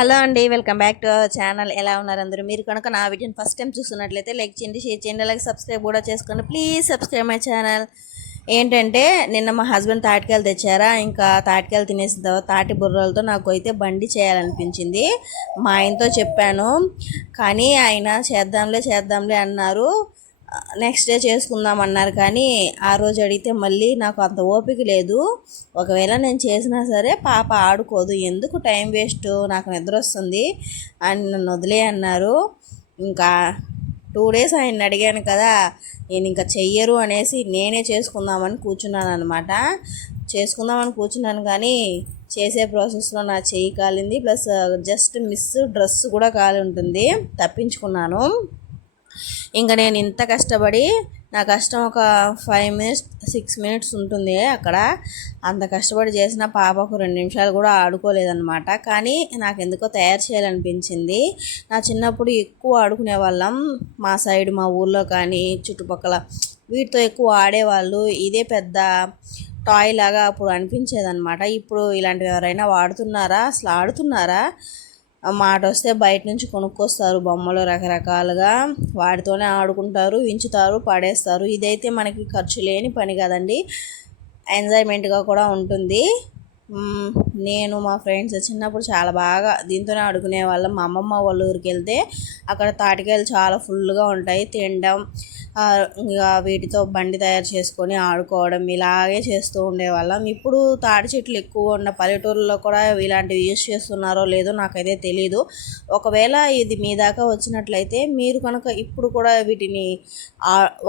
Hello అండి welcome back to our channel. ఎలా ఉన్నారు అందరూ? మీరు కనుక నా వీడియోని ఫస్ట్ టైం చూస్తున్నట్లయితే లైక్ చేయండి షేర్ చేయండి అలాగే సబ్స్క్రైబ్ కూడా చేసుకోండి. Please subscribe my channel. ఏంటంటే నిన్న మా హస్బెండ్ తాటికాయలు తెచ్చారా? ఇంకా తాటికాయలు తినేసిన తర్వాత తాటి బుర్రలతో నాకు అయితే బండి చేయాలనిపించింది. మా ఆయనతో చెప్పాను కానీ ఆయన చేద్దాంలే చేద్దాంలే అన్నారు. నెక్స్ట్ డే చేసుకుందాం అన్నారు. కానీ ఆ రోజు అడిగితే మళ్ళీ నాకు అంత ఓపిక లేదు. ఒకవేళ నేను చేసినా సరే పాప ఆడుకోదు. ఎందుకు టైం వేస్ట్? నాకు నిద్ర వస్తుంది. అని నన్ను వదిలే అన్నారు. ఇంకా టూ డేస్ ఆయన అడిగాను కదా నేను ఇంకా చెయ్యరు అనేసి నేనే చేసుకుందామని కూర్చున్నాను అనమాట చేసుకుందామని కూర్చున్నాను కానీ చేసే ప్రాసెస్లో నా చెయ్యి కాలింది. ప్లస్ జస్ట్ మిస్ డ్రెస్ కూడా కాలి ఉంటుంది. తప్పించుకున్నాను. ఇంకా నేను ఇంత కష్టపడి నా కష్టం ఒక ఫైవ్ మినిట్స్ సిక్స్ మినిట్స్ ఉంటుంది అక్కడ. అంత కష్టపడి చేసిన పాపకు రెండు నిమిషాలు కూడా ఆడుకోలేదన్నమాట. కానీ నాకు ఎందుకో తయారు చేయాలనిపించింది. నా చిన్నప్పుడు ఎక్కువ ఆడుకునే వాళ్ళం. మా సైడ్ మా ఊర్లో కానీ చుట్టుపక్కల వీటితో ఎక్కువ ఆడేవాళ్ళు. ఇదే పెద్ద టాయ్ లాగా అప్పుడు అనిపించేదన్నమాట. ఇప్పుడు ఇలాంటివి ఎవరైనా వాడుతున్నారా? అసలు ఆడుతున్నారా? మాట వస్తే బయట నుంచి కొనుక్కొస్తారు బొమ్మలు రకరకాలుగా. వాటితోనే ఆడుకుంటారు వించుతారు పడేస్తారు. ఇదైతే మనకి ఖర్చు లేని పని కదండి. ఎంజాయ్మెంట్గా కూడా ఉంటుంది. నేను మా ఫ్రెండ్స్ చిన్నప్పుడు చాలా బాగా దీంతోనే ఆడుకునే వాళ్ళం మా అమ్మమ్మ వాళ్ళ ఊరికి వెళ్తే అక్కడ తాటికాయలు చాలా ఫుల్గా ఉంటాయి. తినడం ఇంకా వీటితో బండి తయారు చేసుకొని ఆడుకోవడం ఇలాగే చేస్తూ ఉండేవాళ్ళం. ఇప్పుడు తాటి చెట్లు ఎక్కువ ఉన్న పల్లెటూరులో కూడా ఇలాంటివి యూస్ చేస్తున్నారో లేదో నాకైతే తెలియదు ఒకవేళ ఇది మీ దాకా వచ్చినట్లయితే మీరు కనుక ఇప్పుడు కూడా వీటిని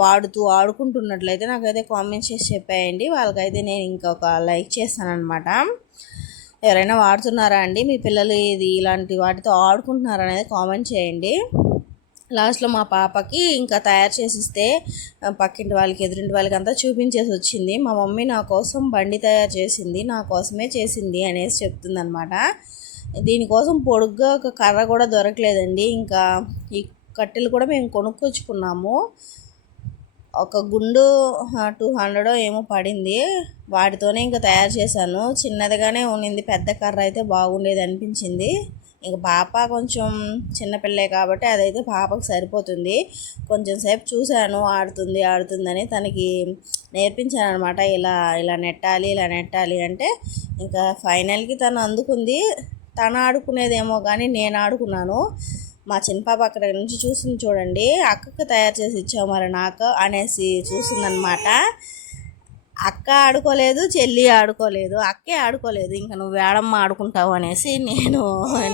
వాడుతూ ఆడుకుంటున్నట్లయితే నాకైతే కామెంట్స్ చేసి చెప్పేయండి. వాళ్ళకైతే నేను ఇంకొక లైక్ చేస్తానన్నమాట. ఎవరైనా వాడుతున్నారా అండి? మీ పిల్లలు ఇది ఇలాంటి వాటితో ఆడుకుంటున్నారా అనేది కామెంట్ చేయండి. లాస్ట్లో మా పాపకి ఇంకా తయారు చేసిస్తే పక్కింటి వాళ్ళకి ఎదురింటి వాళ్ళకి అంతా చూపించేసి వచ్చింది. మా మమ్మీ నా కోసం బండి తయారు చేసింది నా కోసమే చేసింది అనేసి చెప్తుందనమాట దీనికోసం పొడుగ్గా ఒక కర్ర కూడా దొరకలేదండి. ఇంకా ఈ కట్టెలు కూడా మేము కొనుక్కొచ్చుకున్నాము. ఒక గుండు టూ హండ్రెడ్ ఏమో పడింది. వాటితోనే ఇంకా తయారు చేశాను. చిన్నదిగానే ఉన్నింది. పెద్ద కర్ర అయితే బాగుండేది అనిపించింది. ఇంక పాప కొంచెం చిన్నపిల్లే కాబట్టి అదైతే పాపకు సరిపోతుంది. కొంచెం సేపు చూశాను. ఆడుతుంది ఆడుతుందని తనకి నేర్పించాను అనమాట ఇలా ఇలా నెట్టాలి ఇలా నెట్టాలి అంటే ఇంకా ఫైనల్కి తను అందుకుంది. తను ఆడుకునేదేమో కానీ నేను ఆడుకున్నాను. మా చిన్నపాప అక్కడ నుంచి చూసింది చూడండి అక్కకు తయారు చేసి ఇచ్చావు మరి నాకు అనేసి చూసిందనమాట. అక్క ఆడుకోలేదు చెల్లి ఆడుకోలేదు అక్కే ఆడుకోలేదు ఇంకా నువ్వు వేడమ్మ ఆడుకుంటావు అనేసి నేను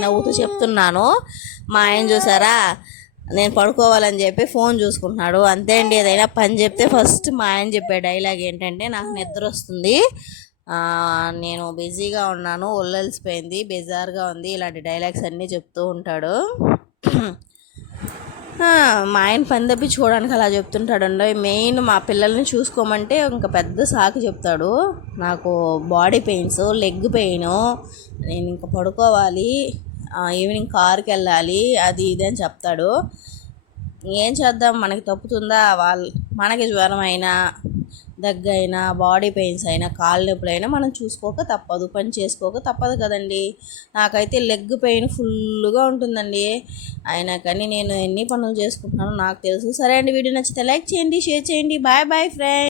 నవ్వుతూ చెప్తున్నాను. మా ఆయన చూసారా నేను పడుకోవాలని చెప్పి ఫోన్ చూసుకుంటున్నాడు. అంతే అండి ఏదైనా పని చెప్తే ఫస్ట్ మా ఆయన చెప్పే డైలాగ్ ఏంటంటే నాకు నిద్ర వస్తుంది. నేను బిజీగా ఉన్నాను ఒళ్ళలిసిపోయింది బెజార్గా ఉంది ఇలాంటి డైలాగ్స్ అన్నీ చెప్తూ ఉంటాడు. మా ఆయన పని చూడడానికి అలా చెప్తుంటాడండి. మెయిన్ మా పిల్లల్ని చూసుకోమంటే ఇంకా పెద్ద సాకు చెప్తాడు. నాకు బాడీ పెయిన్స్ లెగ్ పెయిన్ నేను ఇంకా పడుకోవాలి ఈవినింగ్ కార్కి వెళ్ళాలి అది ఇది అని చెప్తాడు. ఏం చేద్దాం? మనకి తప్పుతుందా? వాళ్ళు మనకి జ్వరం అయినా దగ్గైనా బాడీ పెయిన్స్ అయినా కాళ్ళ నొప్పులైనా మనం చూసుకోక తప్పదు. పని చేసుకోక తప్పదు కదండి. నాకైతే లెగ్ పెయిన్ ఫుల్గా ఉంటుందండి. అయినా కానీ నేను ఎన్ని పనులు చేసుకుంటున్నానో నాకు తెలుసు. సరే అండి వీడియో నచ్చితే లైక్ చేయండి షేర్ చేయండి. Bye bye friend.